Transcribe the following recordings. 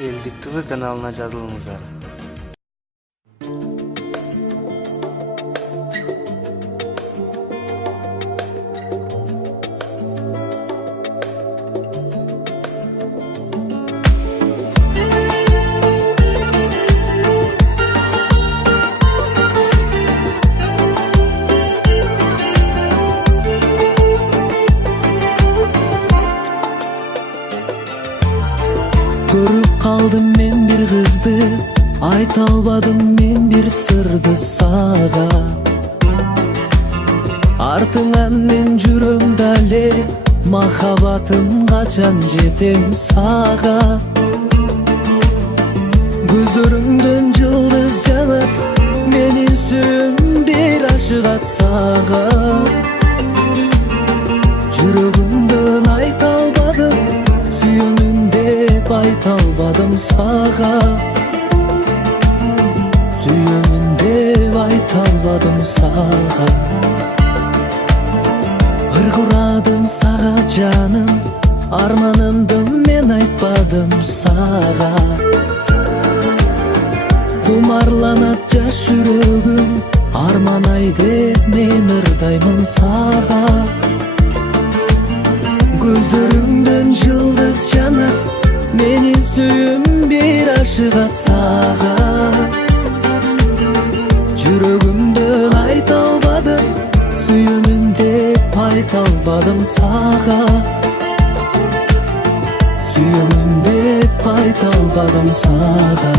Элдик ТВ каналына жазылыңыздар. Көрүп калдым мен бир кызды, айта албадым мен бир сырды сага. Артыңан мен жүрөм дале, махаббатым качан жетем сага. Көздөрүңдөн жылдыз жанат, менин сүйүүм бир ашыгат сага. Жүрөгүмдөн айта албадым, сүйөмүн деп айта албадым сага. Сүйөмүн деп айта албадым сага. Ыргурадым сага жаным, арманымды мен айтпадым сага. Кумарланат жаш жүрөгүм, арманай деп мен ырдаймын сага. Көздөрүңдөн жылдыз жанат, менин сүйүүм бир ашыгат сага. Жүрөгүмдөн айта албадым, сүйөмүн деп айта албадым сага. Сүйөмүн деп айта албадым сага.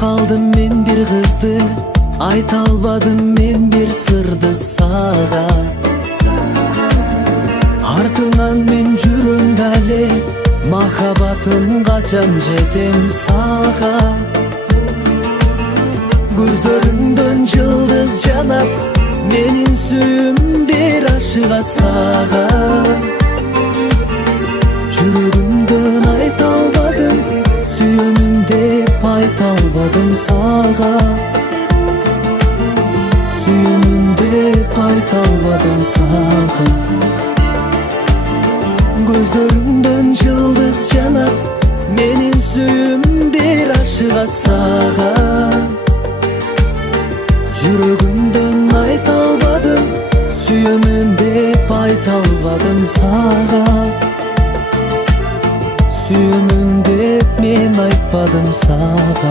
Калдым мен бир кызды, айта албадым мен бир сырды сага. Артыңан мен жүрөм дале, махаббатым качан жетем сага. Көздөрүңдөн жылдыз жанат, менин сүйүүм бир ашыгат сага. Жүрөгүмдөн айта албадым, сүйөмүн деп айта албадым сага. Сүйөмүн деп айта албадым сага. Көздөрүңдөн жылдыз жанат, менин сүйүүм бир ашыгат сага. Жүрөгүмдөн айта албадым, сүйөмүн деп айта албадым сага. Сүйөмүн деп мен айтпадым сага.